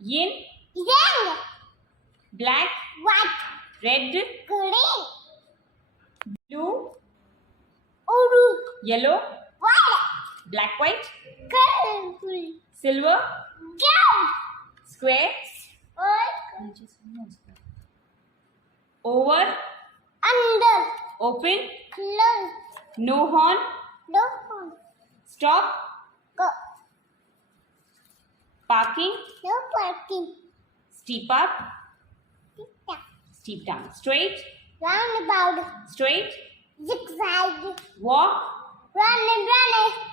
Yin. Yang. Black. White. Red. Green. Blue. Blue. Yellow. White. Black, white. Colorful. Silver. Gold. Square. White. Over. Under. Open. Close. No horn. No horn. Stop. Go. Parking. No parking. Steep up. Tick-tock. Steep down. Straight. Roundabout. Straight. Zigzag. Walk. Run.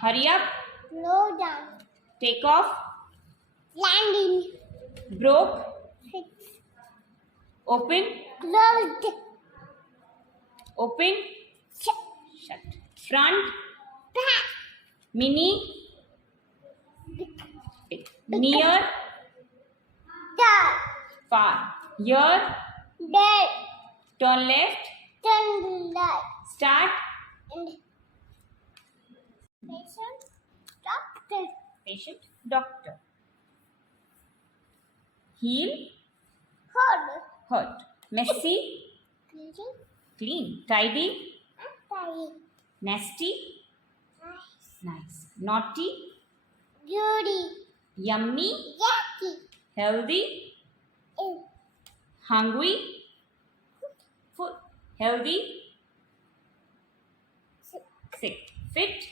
Hurry up. Slow down. Take off. Landing. Broke. Fix. Open. Closed. Open. Shut. Shut. Front. Back. Mini. Big. Near. Down. Far. Here. There. Turn left. Turn right. Start. And patient. Doctor. Patient. Doctor. Heal. Hold. Hurt. Messy. Clean. Clean. Tidy. Tidy. Nasty. Nice. Nice. Naughty. Beauty. Yummy. Yucky. Healthy. Ew. Hungry. Full. Healthy. Sick. Fit.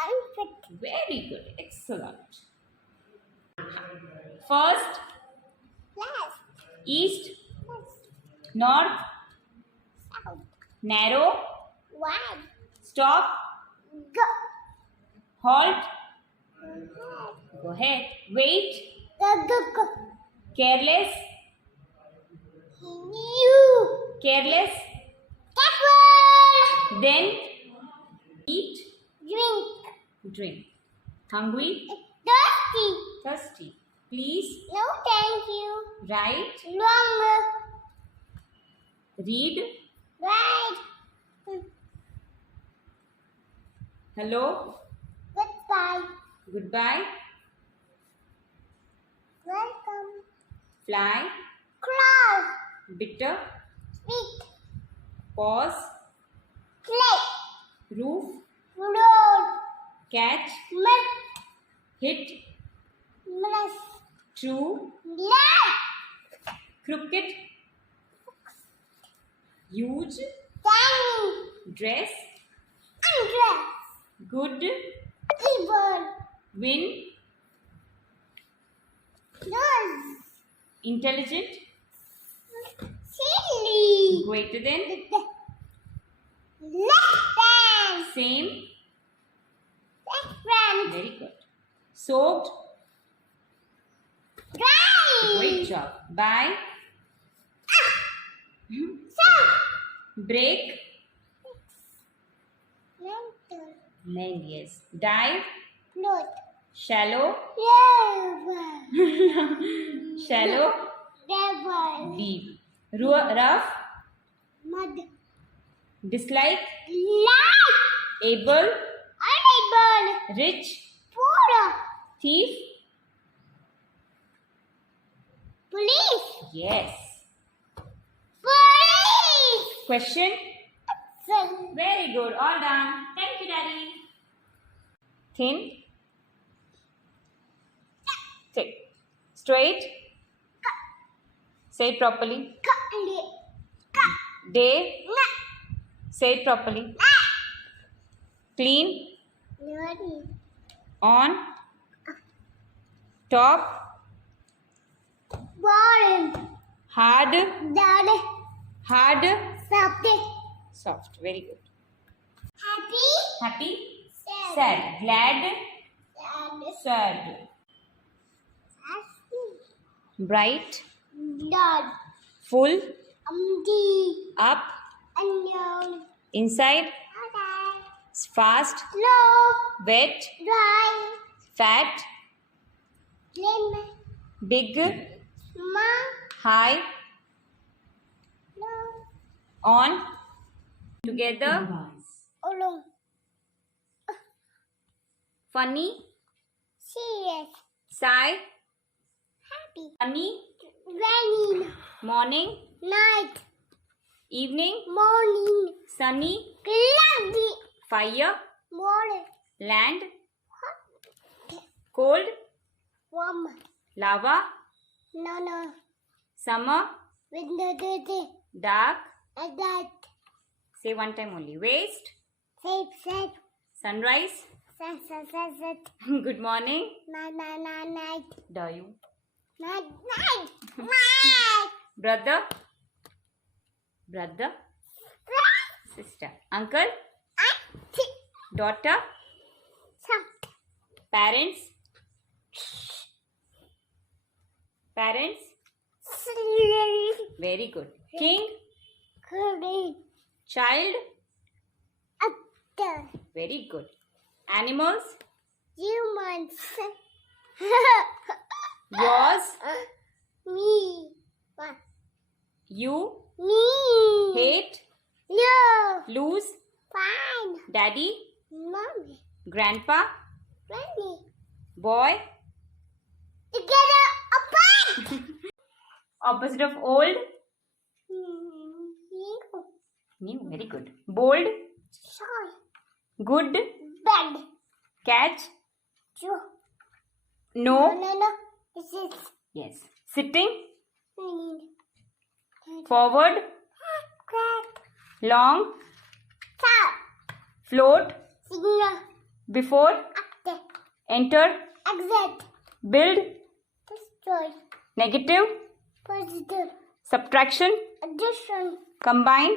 Unfit. Very good. Excellent. First. Last. East. West. North. South. Narrow. Wide. Stop. Go. Halt. Ahead. Go ahead. Wait. Go. Careless. You. Careless. Careful. Then. Eat. Drink. Drink. Hungry. Thirsty. Thirsty. Please. No, thank you. Write. Longer. Read. Right. Hello. Goodbye. Goodbye. Welcome. Fly. Cloud. Bitter. Speak. Pause. Play. Roof. Road. Catch. Milk. Hit. Mess. True. Left. Crooked. Huge. Tiny. Dress. Undress. Good. Evil. Win. Nose. Intelligent. Silly. Greater than. Left hand. Same. Left hand. Very good. Soaked. Dry. Great job. Bye. So. Break. Mental. Length, yes. Dive. Float. Shallow. River. Shallow. River. Deep. Rough. Mud. Dislike. Light. Able. Unable. Rich. Poor. Thief. Police. Yes. Police. Question. Son. Very good. All done. Thank you, Daddy. Thin. Thick. Straight. Say it properly. Day. Say it properly. Clean. On. Top. Bottom. Hard. Daddy. Hard. Something. Soft. Very good. Happy. Happy. Sad. Sad. Glad. Sad. Sad. Bright. Blood. Full. Empty. Up. Unknown. Inside. Outside. Fast. Slow. Wet. Dry. Fat. Slim. Big. Small. High. Low. On. Together. Alone. Funny. Serious. Sigh. Sunny. Raining. Morning. Night. Evening. Morning. Sunny. Cloudy. Fire. Morning. Land. Cold. Warm. Lava. No. Summer. Window dirty. Dark. At night. Say one time only. Waste. Safe. Sunrise. Sunset. Good morning. Night. Dare you? Night. Brother. Sister. Uncle. Daughter. Parents. Very good. King. Child. Very good. Animals. Humans. Yours. Me. You. Me. Hate. No. Lose. Fine. Daddy. Mommy. Grandpa. Granny. Boy. Together apart. Opposite of old. New. Very good. Bold. Sorry. Good. Bed. Catch. Joe. No. No. This is Yes. Sitting. need. Forward. Crack. Long. Top. Float. Signal. Before. After. Enter. Exit. Build. Destroy. Negative. Positive. Subtraction. Addition. Combine.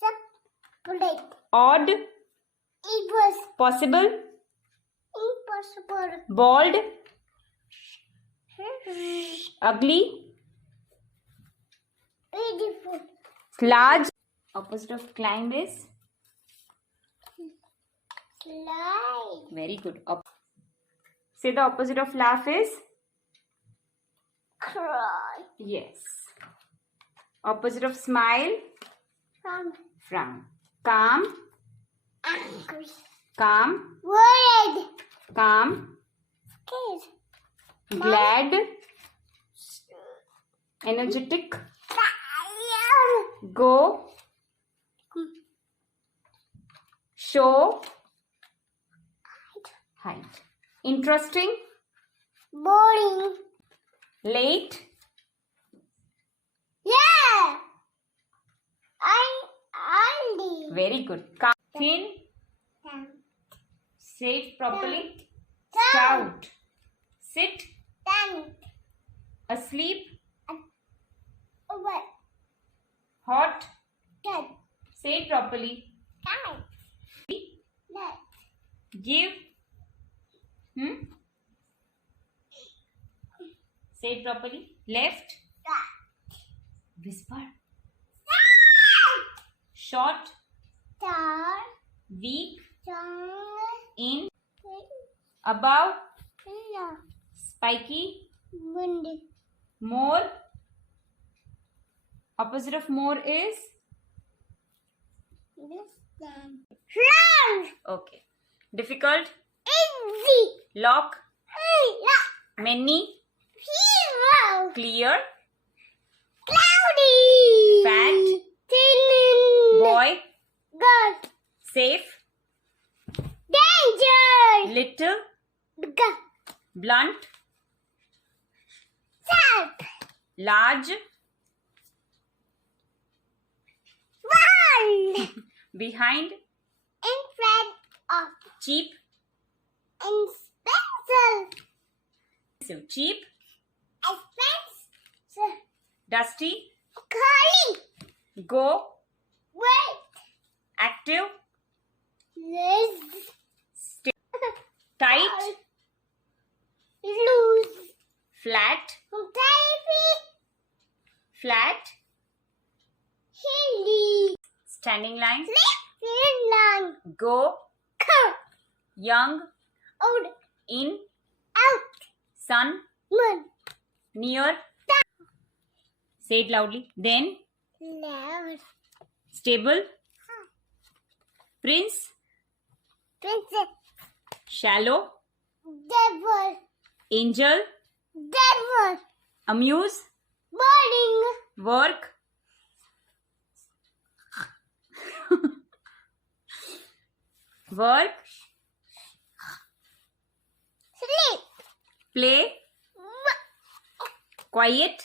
Separate. Odd. Equals. Possible. Impossible. Bald. Ugly. Beautiful. Large. Opposite of climb is. Slide. Very good. Say the opposite of laugh is. Cry. Yes. Opposite of smile. Frown. Calm. Angry. Calm. Worried. Calm. Scared. Glad. Energetic. Tired. Go. Show. Height. Interesting. Boring. Late. Yeah. I leave. Very good. Thin. Say it properly. Down. Stout. Sit. Down. Asleep. Over. Hot. Good. Say it properly. Down. Left. Give. Say it properly. Left. Right. Whisper. Short. Tall. Weak. Strong. In. Above. Pillow. Spiky. Windy. More. Opposite of more is. This time. Round. Okay. Difficult. Easy. Lock. Lock. Many. Hero. Clear. Cloudy. Fat. Thin. Boy. Good. Safe. Danger. Little. Good. Blunt. Sharp. Large. Wall. Behind. In front of. Cheap. Expensive. So cheap. Expensive. Dusty. Curly. Go. Wait. Active. Liz. Tight. Loose. Flat. Baby. Flat. Hilly. Standing line. Long. Go. Come. Young. Old. In. Out. Sun. Moon. Near. Say it loudly. Then. Loud. Stable. Prince. Princess. Shallow. Devil. Angel. Devil. Amuse. Boring. Work. Work. Sleep. Play. Quiet.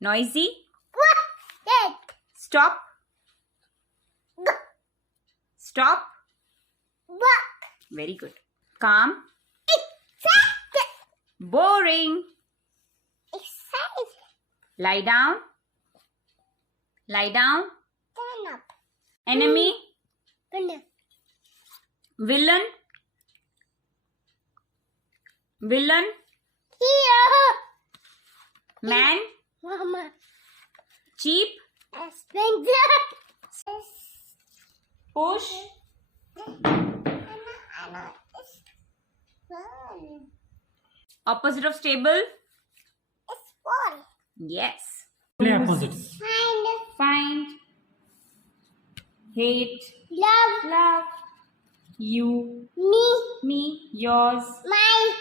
Noisy. Quiet. Stop. Stop. Work. Very good. Calm. Excited. Boring. Excited. Lie down. Lie down. Turn up. Enemy. Turn. Villain. Villain. Here. Man. Mama. Cheap. Stranger. Push. It's fun. Opposite of stable. It's fun. Yes. Play opposites. Find. Find. Hate. Love. Love. You. Me. Me. Yours. My.